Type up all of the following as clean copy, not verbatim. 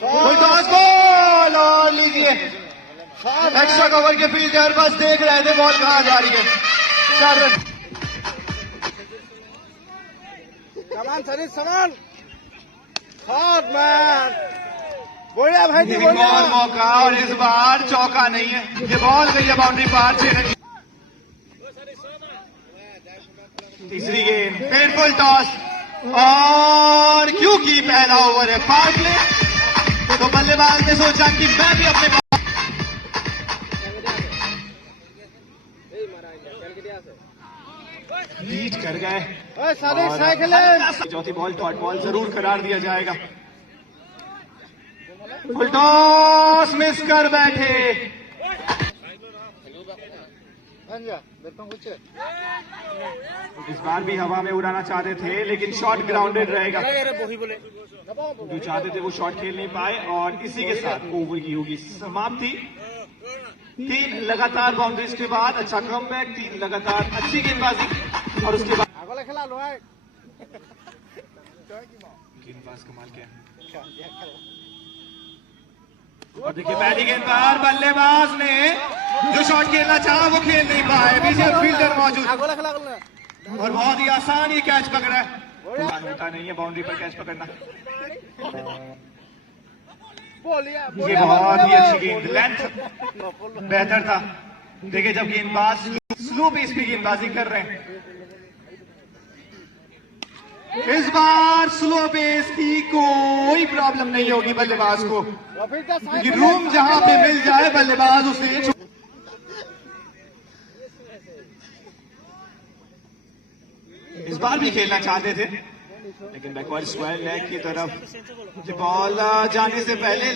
Full toss ball और लीजिए extra cover के फील्डर बस देख रहे थे बॉल कहां जा रही है। 4 रन। एक और मौका और इस बार चौका नहीं है, ये बॉल गई है बाउंड्री पार। 6 रन। तीसरी गेंद फिर फुल टॉस और क्योंकि पहला ओवर है पार प्ले तो बल्लेबाज ने सोचा कि मैं भी अपने लीड कर गए। चौथी बॉल डॉट बॉल जरूर करार दिया जाएगा। फुल टॉस मिस कर बैठे। इस बार भी हवा में उड़ाना चाहते थे लेकिन शॉट ग्राउंडेड रहेगा। जो चाहते थे वो शॉट खेल नहीं पाए और इसी के साथ ओवर की होगी समाप्ति। 3 लगातार बाउंड्रीज के बाद अच्छा कमबैक, 3 लगातार अच्छी गेंदबाजी और उसके बाद गेंदबाज कमाल क्या है। और देखिए पहली गेंद पर बल्लेबाज ने जो शॉट खेलना चाहा वो खेल नहीं पाए। पीछे फील्डर मौजूद और बहुत ही आसान ये कैच पकड़ा है। होता नहीं है बाउंड्री पर कैच पकड़ना। ये बहुत ही अच्छी गेंद, लेंथ बेहतर था। देखिए जब गेंदबाज स्लो पेस पे गेंदबाजी कर रहे हैं, इस बार स्लो पेस की कोई प्रॉब्लम नहीं होगी बल्लेबाज को, क्योंकि रूम जहां पे मिल जाए बल्लेबाज उसे इस बार भी खेलना चाहते थे लेकिन बैकवर्ड स्क्वायर लेग की तरफ बॉल जाने से पहले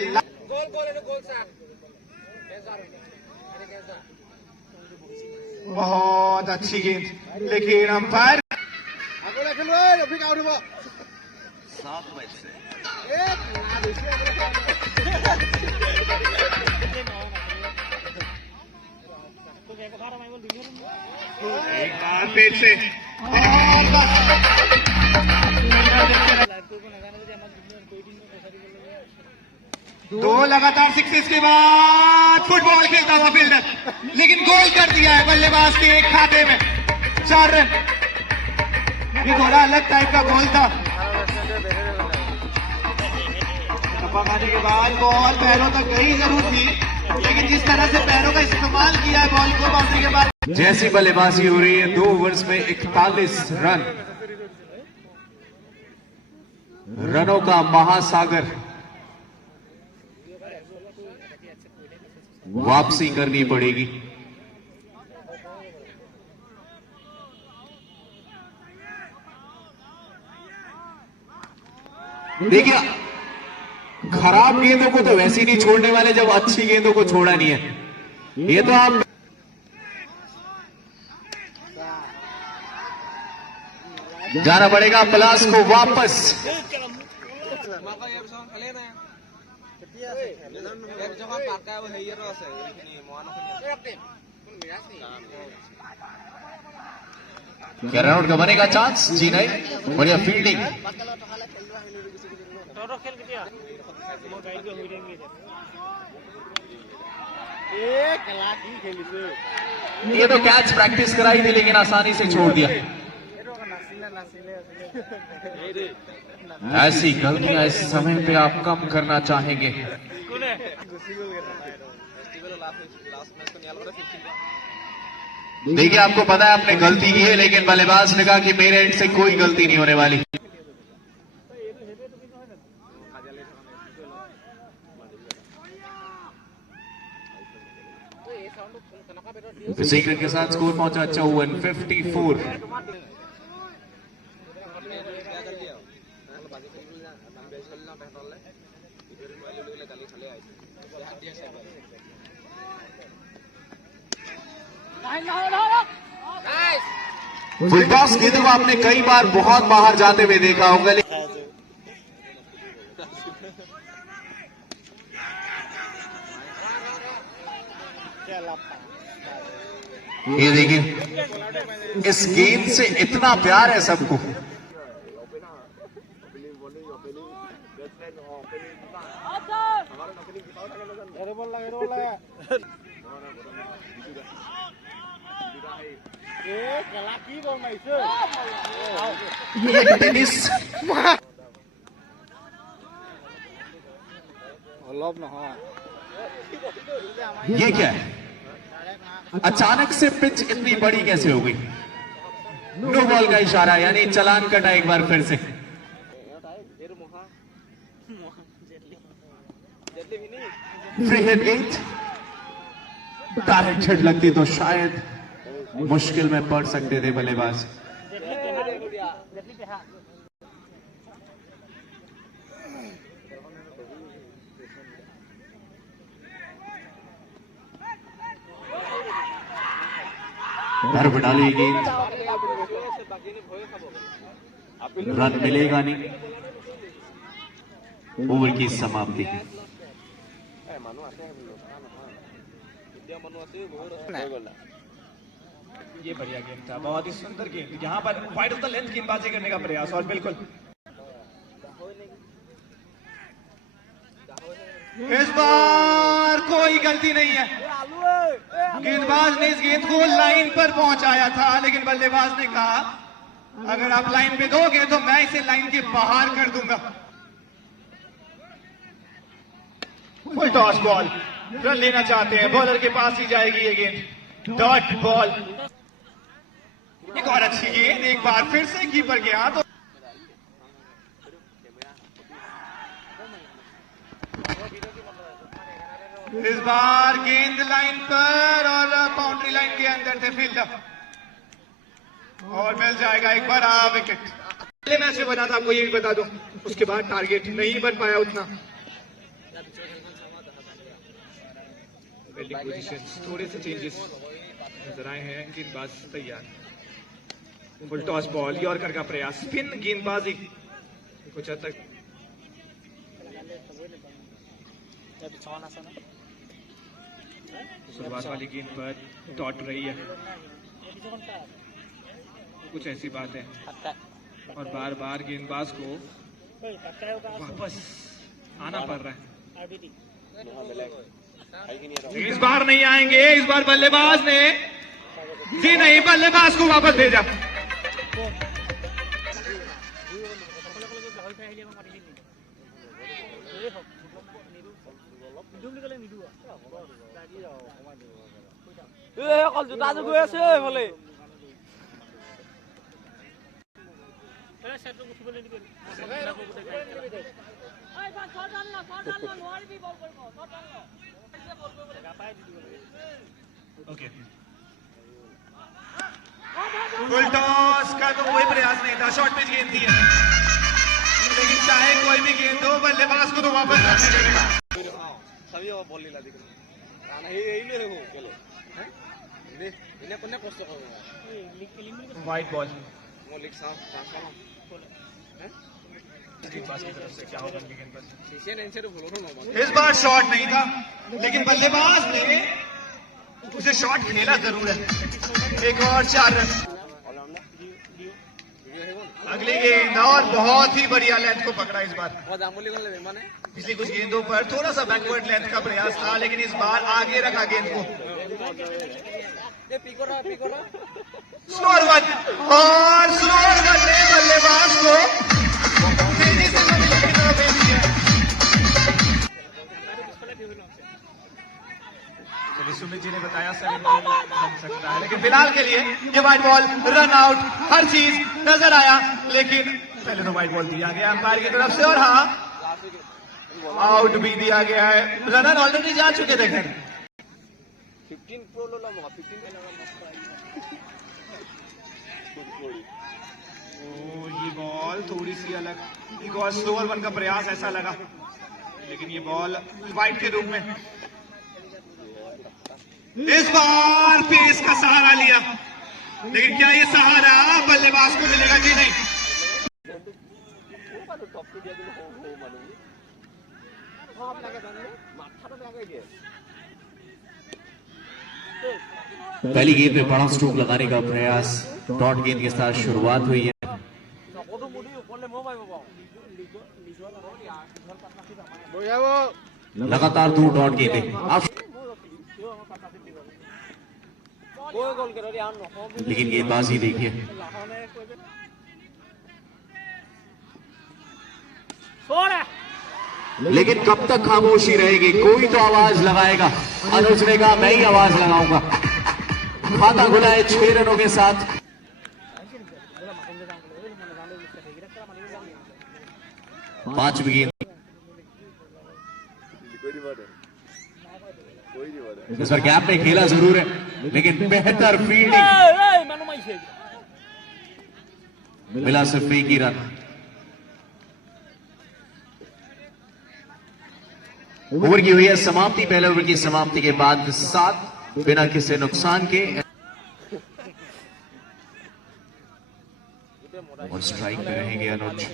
बहुत अच्छी गेंद लेकिन अंपायर 7 मैच से एक बार फिर से 2 लगातार 6 के बाद फुटबॉल खेलता हुआ फील्डर लेकिन गोल कर दिया है बल्लेबाज के एक खाते में। 4 रन। ये थोड़ा अलग टाइप का गोल था। टप्पा खाने के बाद बॉल पैरों तक गई जरूर थी लेकिन जिस तरह से पैरों का इस्तेमाल किया है बॉल को बाउंड्री के बाद जैसी बल्लेबाजी हो रही है 2 ओवर्स में 41 रन। रनों का महासागर वापसी करनी पड़ेगी। देखिए खराब गेंदों को तो वैसे ही नहीं छोड़ने वाले जब अच्छी गेंदों को छोड़ा नहीं है। ये तो आप जाना पड़ेगा प्लास को वापस। क्या रनआउट का बनेगा चांस? जी नहीं, बढ़िया फील्डिंग। ये तो कैच प्रैक्टिस कराई थी लेकिन आसानी से छोड़ दिया। ऐसी गलतियां इस समय पे आप कम करना चाहेंगे। देखिए आपको पता है आपने गलती की है लेकिन बल्लेबाज ने कहा कि मेरे एंड से कोई गलती नहीं होने वाली। सीक्रेट के साथ स्कोर पहुंचा 54। फुल टॉस गेंद को आपने कई बार बहुत बाहर जाते हुए देखा होगा। ये देखिए इस गेंद से इतना प्यार है सबको। ये टेनिस ये क्या है? अचानक से पिच इतनी बड़ी कैसे हो गई? नो बॉल का इशारा, यानी चालान कटा एक बार फिर से। फ्री हिट गेंद, डायरेक्ट हिट लगती तो शायद मुश्किल में पड़ सकते थे बल्लेबाज। धर्म डाली गेंद, रन मिलेगा नहीं। ओवर की समाप्ति। ये बढ़िया गेम था, बहुत ही सुंदर गेम। यहाँ पर वाइड ऑफ द लेंथ गेंदबाजी करने का प्रयास, और बिल्कुल इस बार कोई गलती नहीं है। गेंदबाज ने इस गेंद को लाइन पर पहुंचाया था, लेकिन बल्लेबाज ने कहा अगर आप लाइन पे दोगे तो मैं इसे लाइन के बाहर कर दूंगा। फुल टॉस बॉल, रन लेना चाहते हैं, बॉलर के पास ही जाएगी ये गेंद। डॉट बॉल, एक और अच्छी गेंद, एक बार फिर से कीपर के हाथ। इस बार गेंद लाइन पर और बाउंड्री लाइन के अंदर थे फील्डर, और मिल जाएगा एक बड़ा विकेट। पहले मैच में बना था, आपको ये भी बता दूं, उसके बाद टारगेट नहीं बन पाया उतना। फील्डिंग पोजीशंस थोड़े से चेंजेस नजर आए हैं। गेंदबाज तैयार, फुल टॉस बॉल, यॉर्कर का प्रयास, स्पिन गेंदबाजी कुछ हद तक। शुरुआत वाली गेंद पर डॉट रही है, कुछ ऐसी बात है, और बार बार गेंदबाज को वापस आना पड़ रहा है। इस बार नहीं आएंगे, इस बार बल्लेबाज ने जी नहीं, बल्लेबाज को वापस भेजा। ओके, फुल टॉस का तो कोई प्रयास नहीं था, शॉर्ट पिच गेंद थी, लेकिन चाहे कोई भी गेंद हो, बल्लेबाज को तो वापस करने देगा। वाइट बॉल, इस बार शॉट नहीं था, लेकिन बल्लेबाज ने उसे शॉट खेला जरूर है। एक और 4 रन। अगली गेंद, और बहुत ही बढ़िया लेंथ को पकड़ा इस बार। पिछली कुछ गेंदों पर थोड़ा सा बैकवर्ड लेंथ का प्रयास था, लेकिन इस बार आगे रखा गेंद को। स्लोअर वन, और स्लोअर वन ने बल्लेबाज को तेजी से विकेट की तरफ भेज दिया। सुमित जी ने बताया सर बन सकता है, लेकिन फिलहाल के लिए ये व्हाइट बॉल, रन आउट, हर चीज नजर आया, लेकिन पहले तो व्हाइट बॉल दिया गया अंपायर की तरफ से, और हाँ आउट भी दिया गया है। रनर ऑलरेडी जा चुके थे। खैर 15 ये बॉल थोड़ी सी अलग, एक और स्लोअर वन का प्रयास ऐसा लगा, लेकिन ये बॉल वाइड के रूप में। इस बार पेस का सहारा लिया, लेकिन क्या ये सहारा बल्लेबाज को मिलेगा कि नहीं? पहली गेंद में बड़ा स्ट्रोक लगाने का प्रयास, डॉट गेंद के साथ शुरुआत हुई है। लगातार 2 डॉट गेंदें। अब लेकिन गेंदबाजी देखिए, लेकिन कब तक खामोशी रहेगी? कोई तो आवाज लगाएगा। अनुज ने कहा मैं ही आवाज लगाऊंगा। खाता खुला है 6 रनों के साथ। पांचवी गेंद, इस बार गैप में खेला जरूर है, लेकिन बेहतर फील्डिंग मिला, सिर्फ एक ही रन। ओवर की हुई है समाप्ति। पहले ओवर की समाप्ति के बाद 7 बिना किसी नुकसान के, और स्ट्राइक पे रहेंगे अनुज।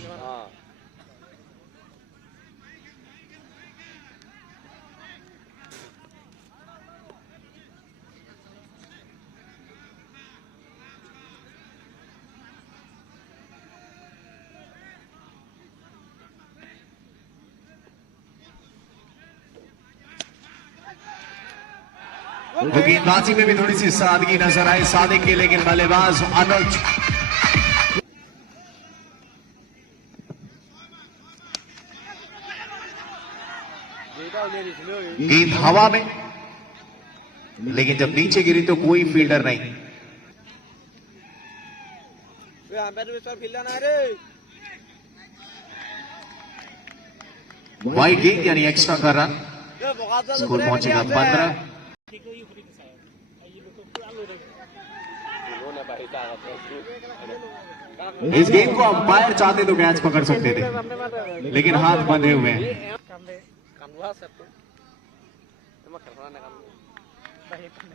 तो गेंदबाजी में भी थोड़ी सी सादगी नजर आई सादिक की, लेकिन बल्लेबाज अनुज गेंद हवा में, लेकिन जब नीचे गिरी तो कोई फील्डर नहीं। वाइड गेंद यानी एक्स्ट्रा का रन। स्कोर पहुंचेगा 15। इस गेंद को अंपायर चाहते तो कैच पकड़ सकते थे, लेकिन हाथ बंधे हुए हैं।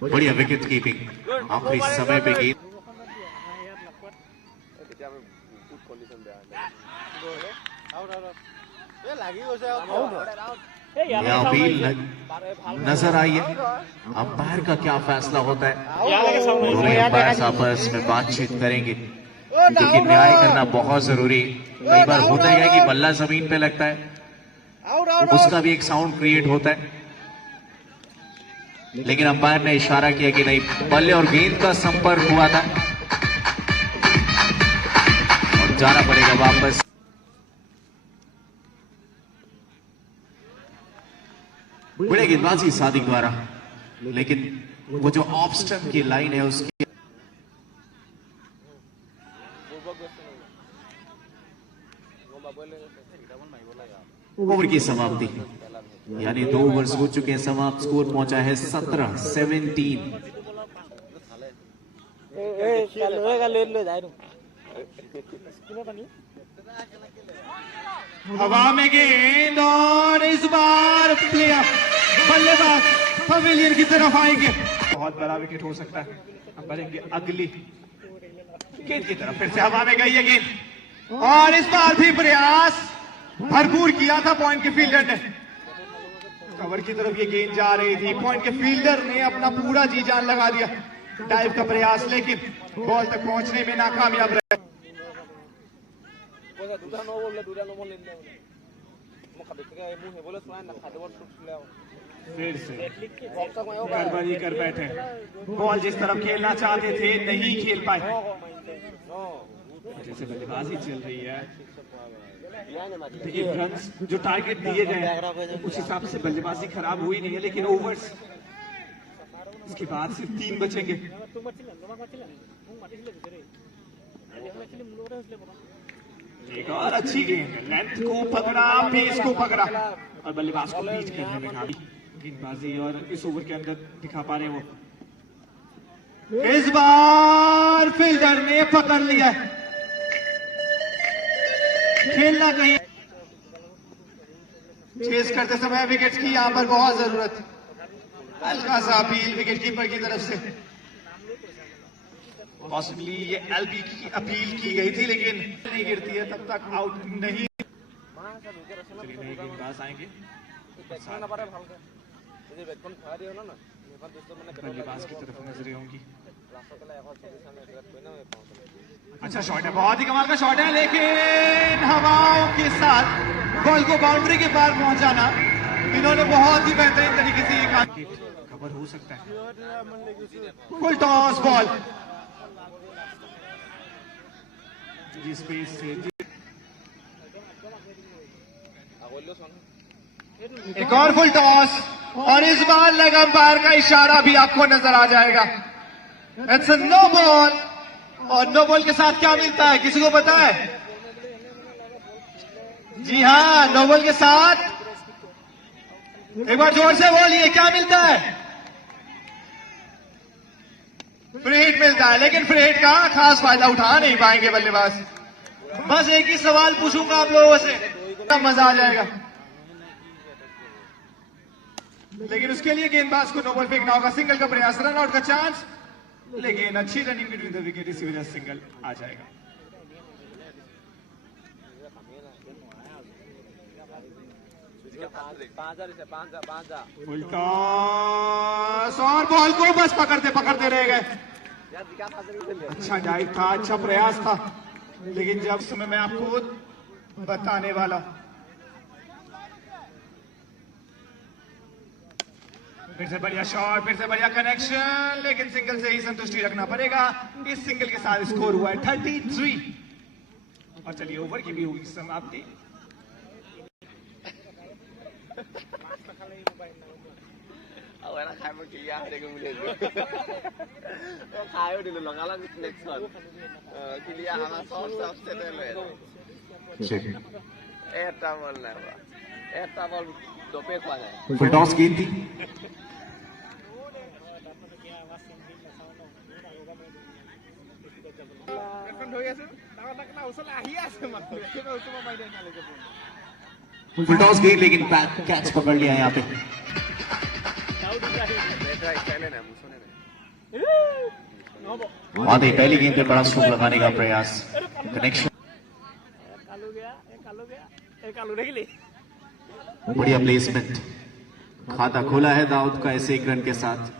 बढ़िया विकेट कीपिंग आखिरी समय पे गेंद। अपील नजर आई है। अंपायर का क्या फैसला होता है? दोनों अंपायर आपस में बातचीत करेंगे, क्योंकि न्याय करना बहुत जरूरी। कई बार होता है कि बल्ला जमीन पे लगता है, उसका भी एक साउंड क्रिएट होता है, लेकिन अंपायर ने इशारा किया कि नहीं, बल्ले और गेंद का संपर्क हुआ था और जाना पड़ेगा वापस। बड़े गेंदबाजी सादिक द्वारा, लेकिन वो जो ऑफ स्टंप की लाइन है उसकी ओवर की समाप्ति, यानी 2 ओवर्स हो चुके हैं समाप्त। स्कोर पहुंचा है 17-17। हवा में गेंद, और इस बार प्लेयर बल्लेबाज पवेलियन की तरफ आएंगे। बहुत बड़ा विकेट हो सकता है। अब बढ़ेंगे अगली गेंद की तरफ। फिर से हवा में गई है गेंद, और इस बार भी प्रयास भरपूर किया था पॉइंट के फील्डर ने। कवर की तरफ ये गेंद जा रही थी, पॉइंट के फील्डर ने अपना पूरा जी जान लगा दिया डाइव का प्रयास, लेकिन बॉल तक पहुंचने में नाकामयाब रहे। फिर से गड़बड़ी कर बैठे। बॉल जिस तरफ खेलना चाहते थे नहीं खेल पाए। जैसे बल्लेबाजी चल रही है, देखिए रन्स जो टारगेट दिए गए उस हिसाब से बल्लेबाजी खराब हुई नहीं है, लेकिन ओवर्स इसके बाद सिर्फ 3 बचेंगे। एक और अच्छी गेंद, लेंथ को पकड़ा, पेस को पकड़ा, और बल्लेबाज को बीच करने में काफी गेंदबाजी और इस ओवर के अंदर दिखा पा रहे वो। इस बार फील्डर ने पकड़ लिया, खेलना कहीं। चेस करते समय विकेट की यहां पर बहुत जरूरत। हल्का सा अपील विकेट कीपर की तरफ से, पॉसिबली ये एलबी की अपील की गई थी, लेकिन नहीं गिरती है तब तक आउट नहीं। चलिए नए गेंदबाज आएंगे, बल्लेबाज की तरफ नजरें होंगी। अच्छा शॉट है, बहुत ही कमाल का शॉट है, लेकिन हवाओं के साथ बॉल को बाउंड्री के पार पहुंचाना इन्होंने बहुत ही बेहतरीन तरीके से ये काम कवर हो सकता है। फुल टॉस बॉल जिस स्पेस से एक और फुल टॉस और इस बार लेग अंपायर का इशारा भी आपको नजर आ जाएगा। इट्स अ नो बॉल और नो बॉल के साथ क्या मिलता है किसी को पता है? जी हाँ, नो बॉल के साथ एक बार जोर से बोलिए क्या मिलता है? फ्री हिट मिलता है, लेकिन फ्री हिट का खास फायदा उठा नहीं पाएंगे बल्लेबाज। बस एक ही सवाल पूछूंगा आप लोगों से, तब मजा आ जाएगा। लेकिन उसके लिए गेंदबाज को नो बॉल फेंकना होगा। सिंगल का प्रयास, रन आउट का चांस, लेकिन अच्छी रनिंग बिटवीन द विकेट, इसी वजह से सिंगल आ जाएगा। फुल टॉस और बॉल को बस पकड़ते पकड़ते रह गए। अच्छा डाइव था, अच्छा प्रयास था, लेकिन जब समय मैं आपको बताने वाला हूं। फिर से बढ़िया शॉट, फिर से बढ़िया कनेक्शन, लेकिन सिंगल से ही संतुष्टि रखना पड़ेगा। इस सिंगल के साथ स्कोर हुआ है 33 और चलिए ओवर की भी होगी समाप्ति। फुल टॉस गेंद थी। फुल टॉस गेंद, लेकिन कैच पकड़ लिया यहाँ पे। आधे पहली गेंद पे बड़ा स्ट्रोक लगाने का प्रयास, कनेक्शन बढ़िया प्लेसमेंट, खाता खोला है दाऊद का ऐसे एक रन के साथ।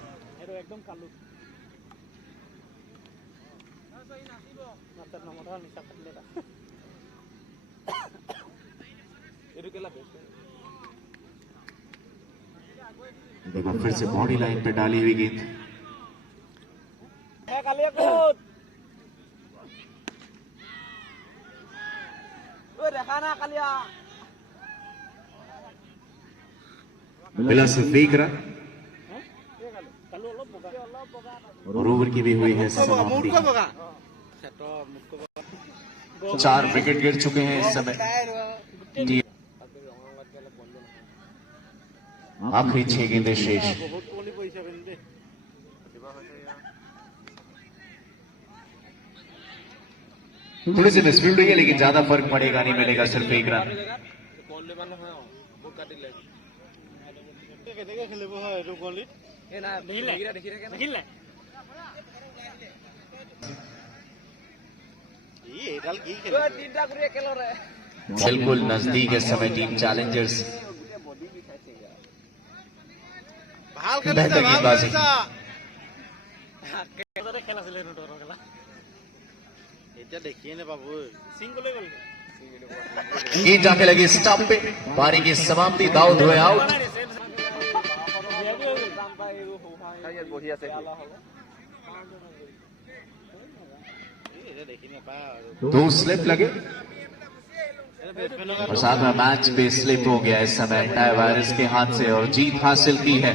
देखो फिर से बॉडी लाइन पे डाली हुई गेंद। मिला सिर्फ एक रन और ओवर की भी हुई है समाप्ति। 4 विकेट गिर चुके हैं इस समय। आखिरी 6 गेंदें शेष। थोड़ी सी मिसफील्ड हुई है, लेकिन ज्यादा फर्क पड़ेगा नहीं, मिलेगा सिर्फ एक रन। बिल्कुल नजदीक है समय टीम चैलेंजर्स। बेहतर गेंदबाजी, गेंद जाके लगी स्टंप पे, पारी की समाप्ति, दाऊद हुए आउट। 2 स्लिप लगे और साथ में मैच पे स्लिप हो गया इस समय एंटायर वायरस के हाथ से और जीत हासिल की है